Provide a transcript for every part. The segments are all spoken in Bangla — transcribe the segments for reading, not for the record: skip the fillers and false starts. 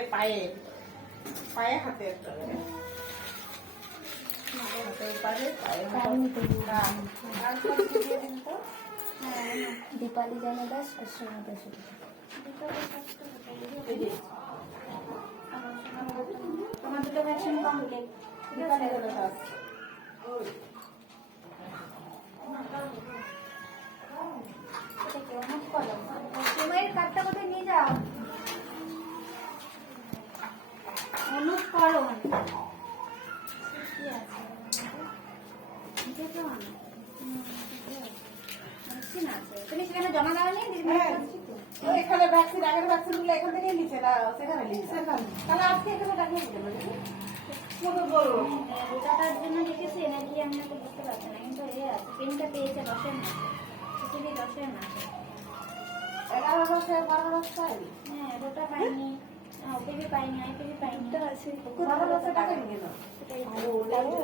পারে পায়ে পায়ে হাতে একটা হাতের পারে পায়ে দীপালি জানা দাস আর সোনা দাস। তোমার দুটো ভ্যাকসিন কমপ্লিট। দীপালি জানা দাস তোমার কার্ডটা কোথায় নিয়ে যাও? অনুপ করো তুমি সেখানে জমা দেওয়া এখানে ভ্যাকসিন আগের ভ্যাকসিন গুলো এখান থেকে নিচ্ছে না সেখানে নিচ্ছে তাহলে আজকে এখানে ডাকিয়ে দিতে পারি ওটার জন্য লিখেছি নাকি আমি তো বুঝতে পারছি না, কিন্তু এ আছে পেনটা পেয়েছে 10-এর মাসে, পৃথিবী 10-এর মাসে 11 মাসে 12 মাস পাইনি। হ্যাঁ ওটা পাইনি, ওপিবি পাইনি, আইপিবি পাইনি। ওটা আছে 12 মাসে টাকা নিয়ে নাও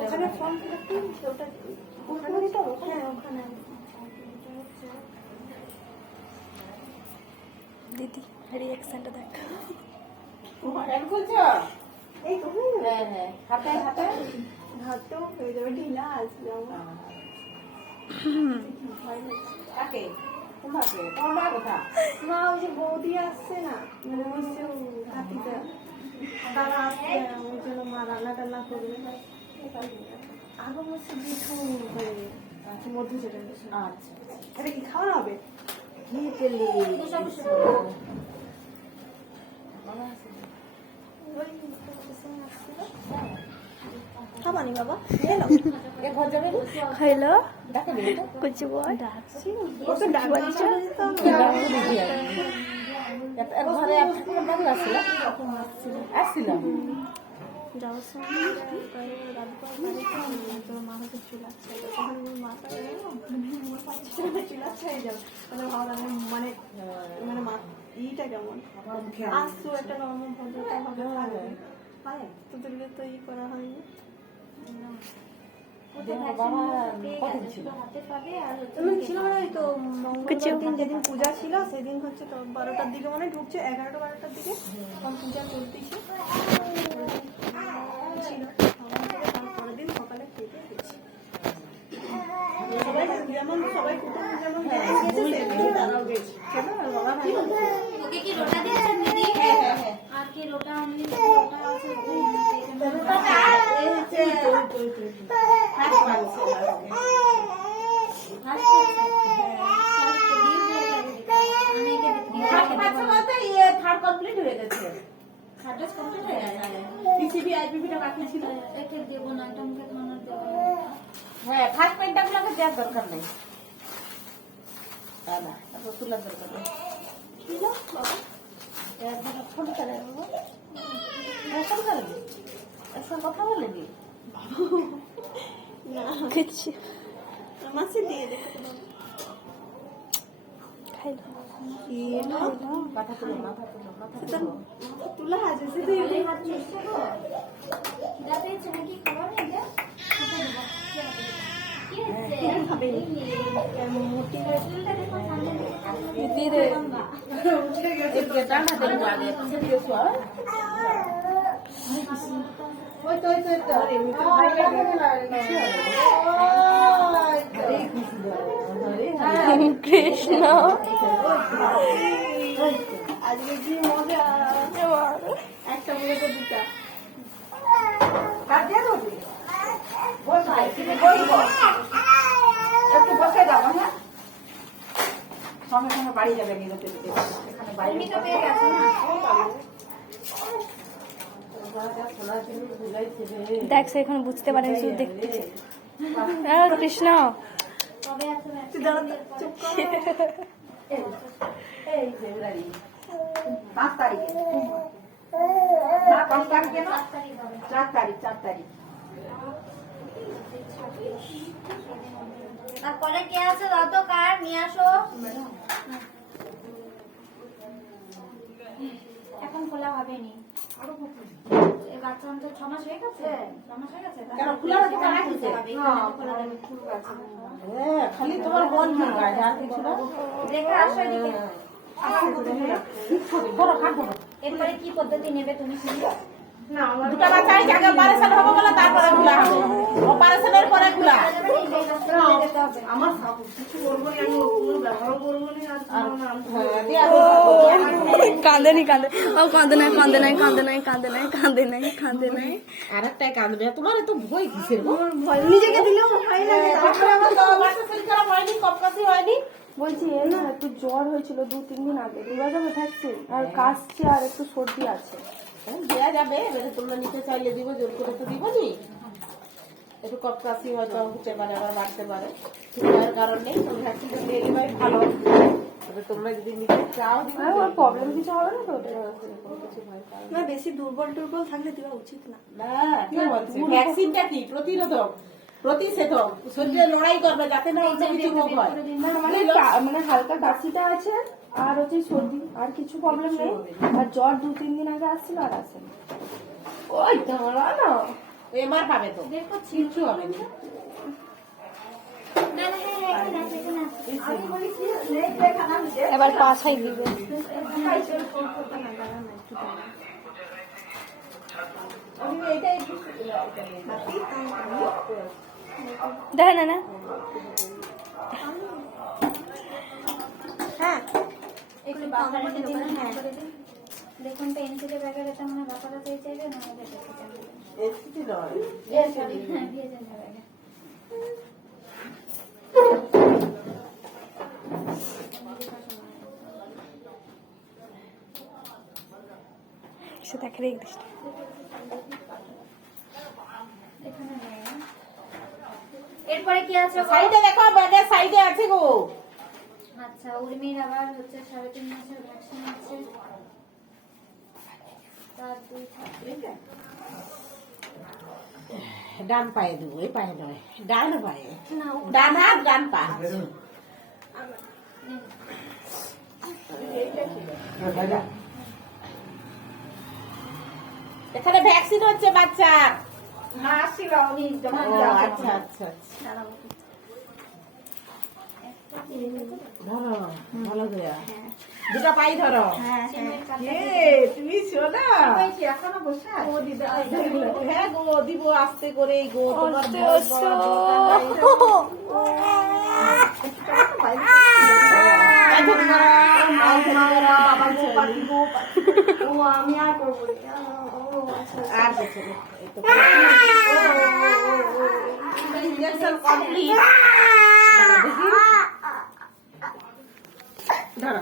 ওখানে ফর্ম ফিল আপ করছি ওটা ওখানে দিতে হবে। হ্যাঁ ওখানে দিদি রিঅ্যাকশনটা দেখ। কেন খুলছো? এই তো হ্যাঁ হ্যাঁ হাতে হাতে হাতটাও হয়ে যাবে ঢিলা আসবে আমার। কাকে তোমাকে তোমার মা কোথা? মা ওই যে বৌদি আসছে না, মানে ওই যে হাতিটা তারা আসছে, ওই জন্য মা রান্না টান্না করবে। আগে বলছে মিঠু হয়ে আছে মধ্যে যেটা। আচ্ছা এটা কি খাওয়া হবে? কি তেলি খাবানি বাবা খাইলো কুচি বয় ওকে ডাকবার ঘরে আসছিল যাওয়ার সময় তোর মা হয়তো চুলাচ্ছে, তখন মাথা চুলাচ্ছে হয়ে যাবে, মানে ভাবলাম মানে মানে মা ইটা কেমন আসতো একটা নর্মাল ভদ্রতা হবে তোদের তো ই করা হয়নি। ছিল না তো মঙ্গলবার দিন যেদিন পূজা ছিল সেদিন হচ্ছে তো 12টার দিকে মানে ঢুকছে, 11টা-12টার দিকে তখন পূজা চলতেছে ছিল। তারপরের দিন সকালে খেতে গেছি সবাই, যেমন সবাই কুটুম যেমন গেছে তারাও গেছে। ওকে কি রোটা দিয়েছেন দিদি? হ্যাঁ আর কি রোটা অমনি রোটা আছে থার্ড কমপ্লিট হয়ে গেছে। সার্ভিস কমপ্লিট হয়ে গেছে। পিসিবি আইপিবিটা বাকি ছিল। একে দেব না, এটা মুখে খাওয়ানোর দেব। হ্যাঁ ফার্স্ট পেনটাগুলোকে দেওয়ার দরকার নেই। না তারপর তোলার দরকার নেই। ফোন করে ফোন করে একসঙ্গে কথা বলেনি খেয়েছি মাসে দিয়ে দেখো খাইলো মাথা তুলো মাথা তুলো মাথা তুলো তুলা আছে সেটা পেয়েছে নাকি খাবার এটা খাবে মোটি চুলটা দেখো সামনে দিদিরে एक बेटा ना देख लागे सीरियस हुआ ओए तो अरे मैं तो भाई लगे ना हरे কৃষ্ণ আজকে কি মজা একটা বলে তো দুটা কাট দিয়ে দিবি বল ভাই তুমি বলবো একটু বসে যাও হ্যাঁ সঙ্গে সঙ্গে বাড়ি যাবে নিতে দিতে এখানে বাইরে তো পেয়ে গেছে না। দেখ সে এখন বুঝতে পারে শুধু দেখতেছে। কৃষ্ণ কবে আছে চুপ কর। এই যে রাই 5 তারিখে না 5 তারিখে না 4 তারিখ তারপরে কে আছে যত কার নিয়ে আসো। এখন খোলা হবে নি, এই বাচ্চা তো 6 মাস হয়ে গেছে। 6 মাস হয়ে গেছে কেন খোলা হতে টাকা দিতে হ্যাঁ খালি তোমার মন কি গায় আর কিছু না লেখা আসো এদিকে। করো খাটো এরপরে কি পদ্ধতি নেবে তুমি শুনি? না আমার দুটো বাচ্চাই আগে অপারেশন হবে বলে তারপরে খোলা হবে, অপারেশনের পরে খোলা। আমার কিছু করবো না, আমি কোনো ব্যবহারও করবো না। হ্যাঁ, দিয়ে আবার কাঁদে নি কাঁদে ও কাঁদে নাই কাঁদে নাই কাঁদে নাই কাঁদে নাই কাঁদে নাই কাঁদে নাই আরেকটাই কাঁদবে। তোমার এত ভয় কিসের গো? ভয় নিজেকে দিলেও ভয় লাগে। তারপরে আমার তো বাচ্চা শরীর খারাপ হয়নি, কপকাশি হয়নি? বলছি এ না একটু জ্বর হয়েছিল 2-3 দিন আগে, দেওয়া যাবে ভ্যাকসিন? আর কাশছে আর একটু সর্দি আছে। হ্যাঁ, দেয়া যাবে, এবারে তোমরা নিতে চাইলে দিব, জোর করে তো দিব নি। একটু কপকাশি হয়তো হতে পারে, আবার বাড়তে পারে, তার কারণ নেই। তুমি ভ্যাকসিনটা দিয়ে গেলে ভালো। তবে তোমরা যদি নিতে চাও দিব। আর ওর প্রবলেম কিছু হবে না তো? কিছু ভয় পাও না। না বেশি দুর্বল টুর্বল থাকলে দেওয়া উচিত না। না, কে বলছে? ভ্যাকসিনটা কি? প্রতিরোধক, প্রতিষেধক। শরীরে লড়াই করবে যাতে না অন্য কিছু রোগ হয়। মানে হালকা কাশিটা আছে আর হচ্ছে সর্দি, আর কিছু প্রবলেম নেই। আর জ্বর 2-3 দিন আগে আসছিল আর আসে ওই দাঁড়া না এমআর পাবে তো, বের করছি। কিছু হবে না। না না, হ্যাঁ, এখানে আছে, এখানে আছে। আমি বলি কি নেই দেখানা দিতে এবার পাশাই দিবে। আমি এইটাই দেখে না না হ্যাঁ একটু বাচ্চাটা দিন, হ্যাঁ করে দিন। দেখুন পেন্সিলের ব্যাগের এটা মনে হয় বাচ্চাটা চেয়ে চাইবে না আমাদের দেখতে চাইবে। এসিটি নয়। হ্যাঁ, ভিজে যাবে। সে দেখে রেখে দিস। এখানে নেই। এরপরে কি আছে গো? সাইডে দেখো, ব্যাগের সাইডে আছে গো। আচ্ছা, উর্মির আবার হচ্ছে 3.5 মাসের ভ্যাকসিন আছে। তার 2 থাকে। ডান পায়ে দেবো, এই পায়ে নয়, ডান পায়ে। ডান হাত ডান পা। এখানে ভ্যাকসিন হচ্ছে বাচ্চা। হ্যাঁ আসছিল আমি যখন ও আচ্ছা আচ্ছা আচ্ছা। ধরো, ভালো করে দুটো পাই ধরো। তুমি শোনা, কি এখনো বসে আছে? হ্যাঁ গো, দিব আস্তে করে গো, তোমার ভয় পাওয়ার দরকার নাই। ও আমি আর করবো না। আর কিছু না, এই তো ইঞ্জেকশন কমপ্লিট। ধরো।